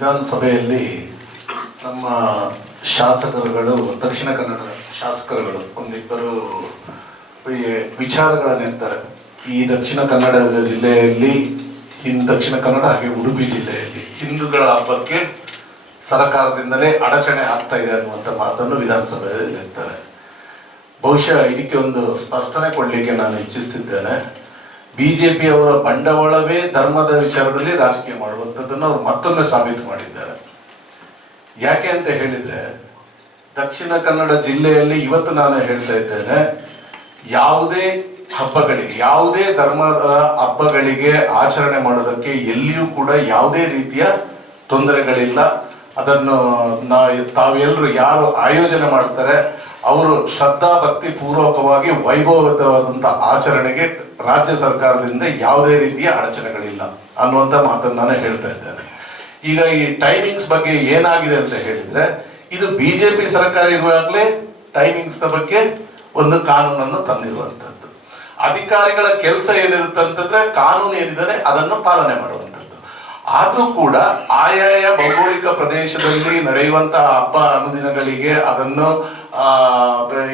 ವಿಧಾನಸಭೆಯಲ್ಲಿ ನಮ್ಮ ಶಾಸಕರುಗಳು, ದಕ್ಷಿಣ ಕನ್ನಡದ ಶಾಸಕರುಗಳು ಒಂದಿಬ್ಬರು ವಿಚಾರಗಳನ್ನೆತ್ತಾರೆ. ಈ ದಕ್ಷಿಣ ಕನ್ನಡ ಜಿಲ್ಲೆಯಲ್ಲಿ, ದಕ್ಷಿಣ ಕನ್ನಡ ಹಾಗೆ ಉಡುಪಿ ಜಿಲ್ಲೆಯಲ್ಲಿ ಹಿಂದೂಗಳ ಹಬ್ಬಕ್ಕೆ ಸರ್ಕಾರದಿಂದಲೇ ಅಡಚಣೆ ಆಗ್ತಾ ಇದೆ ಅನ್ನುವಂಥ ಮಾತನ್ನು ವಿಧಾನಸಭೆಯಲ್ಲಿ ಎತ್ತಾರೆ. ಬಹುಶಃ ಇದಕ್ಕೆ ಒಂದು ಸ್ಪಷ್ಟನೆ ಕೊಡಲಿಕ್ಕೆ ನಾನು ಇಚ್ಛಿಸ್ತಿದ್ದೇನೆ. ಬಿಜೆಪಿ ಅವರ ಬಂಡವಾಳವೇ ಧರ್ಮದ ವಿಚಾರದಲ್ಲಿ ರಾಜಕೀಯ ಮಾಡುವಂಥದ್ದನ್ನು ಅವರು ಮತ್ತೊಮ್ಮೆ ಸಾಬೀತು ಮಾಡಿದ್ದಾರೆ. ಯಾಕೆ ಅಂತ ಹೇಳಿದ್ರೆ, ದಕ್ಷಿಣ ಕನ್ನಡ ಜಿಲ್ಲೆಯಲ್ಲಿ ಇವತ್ತು ನಾನು ಹೇಳ್ತಾ ಇದ್ದೇನೆ, ಯಾವುದೇ ಹಬ್ಬಗಳಿಗೆ, ಯಾವುದೇ ಧರ್ಮದ ಹಬ್ಬಗಳಿಗೆ ಆಚರಣೆ ಮಾಡೋದಕ್ಕೆ ಎಲ್ಲಿಯೂ ಕೂಡ ಯಾವುದೇ ರೀತಿಯ ತೊಂದರೆಗಳಿಲ್ಲ. ಅದನ್ನು ತಾವೆಲ್ಲರೂ ಯಾರು ಆಯೋಜನೆ ಮಾಡ್ತಾರೆ ಅವರು ಶ್ರದ್ಧಾ ಭಕ್ತಿ ಪೂರ್ವಕವಾಗಿ ವೈಭವವಾದಂಥ ಆಚರಣೆಗೆ ರಾಜ್ಯ ಸರ್ಕಾರದಿಂದ ಯಾವುದೇ ರೀತಿಯ ಅಡಚಣೆಗಳಿಲ್ಲ ಅನ್ನುವಂಥ ಮಾತನ್ನು ನಾನು ಹೇಳ್ತಾ ಇದ್ದೇನೆ. ಈಗ ಈ ಟೈಮಿಂಗ್ಸ್ ಬಗ್ಗೆ ಏನಾಗಿದೆ ಅಂತ ಹೇಳಿದ್ರೆ, ಇದು ಬಿಜೆಪಿ ಸರ್ಕಾರ ಇರುವಾಗಲೇ ಟೈಮಿಂಗ್ಸ್ ಬಗ್ಗೆ ಒಂದು ಕಾನೂನನ್ನು ತಂದಿರುವಂಥದ್ದು. ಅಧಿಕಾರಿಗಳ ಕೆಲಸ ಏನಿರುತ್ತೆ ಅಂತಂದ್ರೆ, ಕಾನೂನು ಏನಿದೆ ಅದನ್ನು ಪಾಲನೆ ಮಾಡುವಂಥದ್ದು. ಆದ್ರೂ ಕೂಡ ಆಯಾಯ ಭೌಗೋಳಿಕ ಪ್ರದೇಶದಲ್ಲಿ ನಡೆಯುವಂತಹ ಹಬ್ಬ ಅನುದಿನಗಳಿಗೆ ಅದನ್ನು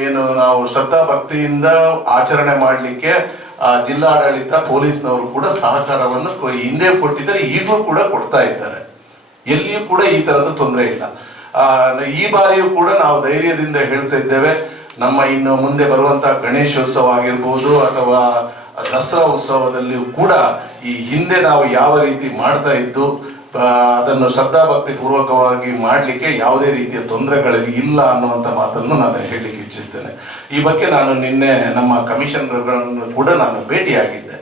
ಏನು ನಾವು ಶ್ರದ್ಧಾ ಭಕ್ತಿಯಿಂದ ಆಚರಣೆ ಮಾಡಲಿಕ್ಕೆ ಜಿಲ್ಲಾಡಳಿತ, ಪೊಲೀಸ್ನವರು ಕೂಡ ಸಹಕಾರವನ್ನು ಹಿಂದೆ ಕೊಟ್ಟಿದ್ದಾರೆ, ಈಗಲೂ ಕೂಡ ಕೊಡ್ತಾ ಇದ್ದಾರೆ. ಎಲ್ಲಿಯೂ ಕೂಡ ಈ ತರದ ತೊಂದರೆ ಇಲ್ಲ. ಈ ಬಾರಿಯೂ ಕೂಡ ನಾವು ಧೈರ್ಯದಿಂದ ಹೇಳ್ತಾ ಇದ್ದೇವೆ, ನಮ್ಮ ಇನ್ನು ಮುಂದೆ ಬರುವಂತಹ ಗಣೇಶೋತ್ಸವ ಆಗಿರ್ಬೋದು ಅಥವಾ ದಸರಾ ಉತ್ಸವದಲ್ಲಿಯೂ ಕೂಡ ಈ ಹಿಂದೆ ನಾವು ಯಾವ ರೀತಿ ಮಾಡ್ತಾ ಇದ್ದು ಅದನ್ನು ಶ್ರದ್ಧಾಭಕ್ತಿ ಪೂರ್ವಕವಾಗಿ ಮಾಡಲಿಕ್ಕೆ ಯಾವುದೇ ರೀತಿಯ ತೊಂದರೆಗಳಲ್ಲಿ ಇಲ್ಲ ಅನ್ನುವಂಥ ಮಾತನ್ನು ನಾನು ಹೇಳಲಿಕ್ಕೆ ಇಚ್ಛಿಸ್ತೇನೆ. ಈ ಬಗ್ಗೆ ನಾನು ನಿನ್ನೆ ನಮ್ಮ ಕಮಿಷನರ್ಗಳನ್ನು ಕೂಡ ನಾನು ಭೇಟಿಯಾಗಿದ್ದೆ.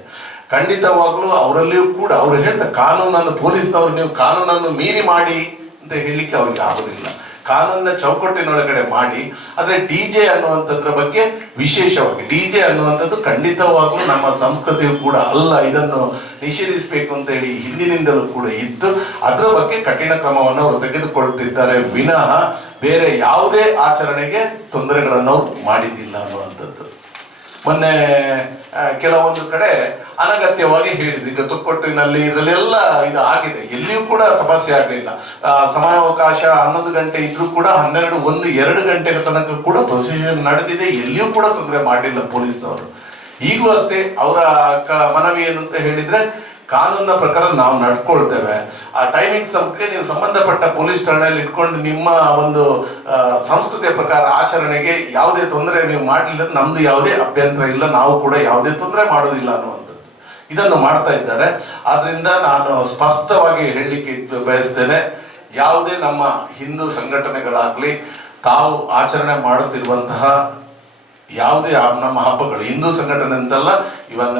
ಖಂಡಿತವಾಗ್ಲೂ ಅವರಲ್ಲಿಯೂ ಕೂಡ ಅವರು ಹೇಳ್ತಾರೆ, ಕಾನೂನನ್ನು ಪೊಲೀಸ್ನವರು ನೀವು ಕಾನೂನನ್ನು ಮೀರಿ ಮಾಡಿ ಅಂತ ಹೇಳಲಿಕ್ಕೆ ಅವ್ರಿಗೆ ಆಗೋದಿಲ್ಲ. ಕಾನೂನಿನ ಚೌಕಟ್ಟಿನೊಳಗಡೆ ಮಾಡಿ. ಆದರೆ ಡಿಜೆ ಅನ್ನುವಂಥದ್ರ ಬಗ್ಗೆ ವಿಶೇಷವಾಗಿ, ಡಿಜೆ ಅನ್ನುವಂಥದ್ದು ಖಂಡಿತವಾಗ್ಲೂ ನಮ್ಮ ಸಂಸ್ಕೃತಿಯು ಕೂಡ ಅಲ್ಲ, ಇದನ್ನು ನಿಷೇಧಿಸಬೇಕು ಅಂತ ಹೇಳಿ ಹಿಂದಿನಿಂದಲೂ ಕೂಡ ಇದ್ದು ಅದರ ಬಗ್ಗೆ ಕಠಿಣ ಕ್ರಮವನ್ನು ಅವರು ತೆಗೆದುಕೊಳ್ಳುತ್ತಿದ್ದಾರೆ ವಿನಃ ಬೇರೆ ಯಾವುದೇ ಆಚರಣೆಗೆ ತೊಂದರೆಗಳನ್ನು ಮಾಡಿದ್ದಿಲ್ಲ ಅನ್ನುವಂಥದ್ದು. ಮೊನ್ನೆ ಕೆಲವೊಂದು ಕಡೆ ಅನಗತ್ಯವಾಗಿ ಹೇಳಿದ್ರು. ಈಗ ತುಕ್ಕೊಟ್ಟಿನಲ್ಲಿ ಇದರಲ್ಲೆಲ್ಲ ಇದು ಆಗಿದೆ, ಎಲ್ಲಿಯೂ ಕೂಡ ಸಮಸ್ಯೆ ಆಗಲಿಲ್ಲ. ಸಮಯಾವಕಾಶ 11 ಗಂಟೆ ಇದ್ರೂ ಕೂಡ 12, 1, 2 ಗಂಟೆಗಳ ತನಕ ಕೂಡ ಪ್ರೊಸೀಜರ್ ನಡೆದಿದೆ, ಎಲ್ಲಿಯೂ ಕೂಡ ತೊಂದರೆ ಮಾಡಲಿಲ್ಲ ಪೊಲೀಸ್ನವರು. ಈಗಲೂ ಅಷ್ಟೇ ಅವರ ಮನವಿ ಏನು ಅಂತ ಹೇಳಿದ್ರೆ, ಕಾನೂನಿನ ಪ್ರಕಾರ ನಾವು ನಡ್ಕೊಳ್ತೇವೆ, ಆ ಟೈಮಿಂಗ್ಸ್ ಬಗ್ಗೆ ನೀವು ಸಂಬಂಧಪಟ್ಟ ಪೊಲೀಸ್ ಠಾಣೆಯಲ್ಲಿ ಇಟ್ಕೊಂಡು ನಿಮ್ಮ ಒಂದು ಸಂಸ್ಕೃತಿಯ ಪ್ರಕಾರ ಆಚರಣೆಗೆ ಯಾವುದೇ ತೊಂದರೆ ನೀವು ಮಾಡಲಿಲ್ಲ, ನಮ್ದು ಯಾವುದೇ ಅಭ್ಯಂತರ ಇಲ್ಲ, ನಾವು ಕೂಡ ಯಾವುದೇ ತೊಂದರೆ ಮಾಡೋದಿಲ್ಲ ಅನ್ನುವಂಥದ್ದು ಇದನ್ನು ಮಾಡ್ತಾ ಇದ್ದಾರೆ. ಆದ್ರಿಂದ ನಾನು ಸ್ಪಷ್ಟವಾಗಿ ಹೇಳಲಿಕ್ಕೆ ಬಯಸ್ತೇನೆ, ಯಾವುದೇ ನಮ್ಮ ಹಿಂದೂ ಸಂಘಟನೆಗಳಾಗ್ಲಿ ತಾವು ಆಚರಣೆ ಮಾಡುತ್ತಿರುವಂತಹ ಯಾವುದೇ ನಮ್ಮ ಹಬ್ಬಗಳು, ಹಿಂದೂ ಸಂಘಟನೆ ಅಂತಲ್ಲ, ಇವನ್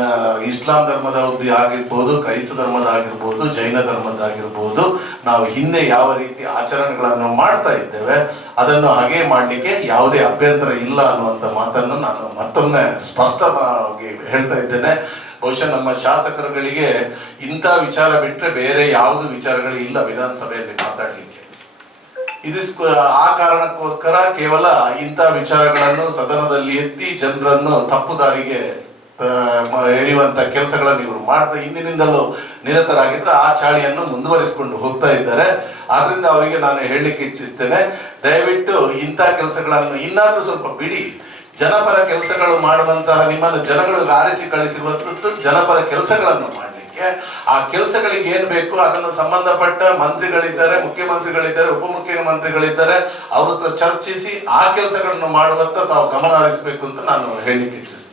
ಇಸ್ಲಾಂ ಧರ್ಮದ ಆಗಿರ್ಬೋದು, ಕ್ರೈಸ್ತ ಧರ್ಮದ ಆಗಿರ್ಬೋದು, ಜೈನ ಧರ್ಮದ ಆಗಿರ್ಬೋದು, ನಾವು ಹಿಂದೆ ಯಾವ ರೀತಿ ಆಚರಣೆಗಳನ್ನು ಮಾಡ್ತಾ ಇದ್ದೇವೆ ಅದನ್ನು ಹಾಗೆ ಮಾಡಲಿಕ್ಕೆ ಯಾವುದೇ ಅಭ್ಯಂತರ ಇಲ್ಲ ಅನ್ನುವಂಥ ಮಾತನ್ನು ನಾನು ಮತ್ತೊಮ್ಮೆ ಸ್ಪಷ್ಟವಾಗಿ ಹೇಳ್ತಾ ಇದ್ದೇನೆ. ಬಹುಶಃ ನಮ್ಮ ಶಾಸಕರುಗಳಿಗೆ ಇಂಥ ವಿಚಾರ ಬಿಟ್ಟರೆ ಬೇರೆ ಯಾವುದು ವಿಚಾರಗಳು ಇಲ್ಲ ವಿಧಾನಸಭೆಯಲ್ಲಿ ಮಾತಾಡಲಿಕ್ಕೆ. ಆ ಕಾರಣಕ್ಕೋಸ್ಕರ ಕೇವಲ ಇಂಥ ವಿಚಾರಗಳನ್ನು ಸದನದಲ್ಲಿ ಎತ್ತಿ ಜನರನ್ನು ತಪ್ಪು ದಾರಿಗೆ ಎಳೆಯುವಂತ ಕೆಲಸಗಳನ್ನು ಇವರು ಮಾಡ್ತಾ ಹಿಂದಿನಿಂದಲೂ ನಿರತರಾಗಿದ್ರೆ ಆ ಚಾಳಿಯನ್ನು ಮುಂದುವರಿಸಿಕೊಂಡು ಹೋಗ್ತಾ ಇದ್ದಾರೆ. ಆದ್ರಿಂದ ಅವರಿಗೆ ನಾನು ಹೇಳಲಿಕ್ಕೆ ಇಚ್ಛಿಸ್ತೇನೆ, ದಯವಿಟ್ಟು ಇಂಥ ಕೆಲಸಗಳನ್ನು ಇನ್ನಾದ್ರೂ ಸ್ವಲ್ಪ ಬಿಡಿ. ಜನಪರ ಕೆಲಸಗಳು ಮಾಡುವಂತಹ ನಿಮ್ಮನ್ನು ಜನಗಳು ಆರಿಸಿ ಕಳಿಸಿರುವಂಥದ್ದು ಜನಪರ ಕೆಲಸಗಳನ್ನು ಮಾಡಲಿಕ್ಕೆ. ಆ ಕೆಲಸಗಳಿಗೆ ಏನ್ ಬೇಕು ಅದನ್ನು ಸಂಬಂಧಪಟ್ಟ ಮಂತ್ರಿಗಳಿದ್ದಾರೆ, ಮುಖ್ಯಮಂತ್ರಿಗಳಿದ್ದಾರೆ, ಉಪಮುಖ್ಯಮಂತ್ರಿಗಳಿದ್ದಾರೆ, ಅವ್ರ ಹತ್ರ ಚರ್ಚಿಸಿ ಆ ಕೆಲಸಗಳನ್ನು ಮಾಡುವಂತ ತಾವು ಗಮನ ಹರಿಸಬೇಕು ಅಂತ ನಾನು ಹೇಳಲಿಕ್ಕೆ ಇಚ್ಛಿಸ್ತೀನಿ.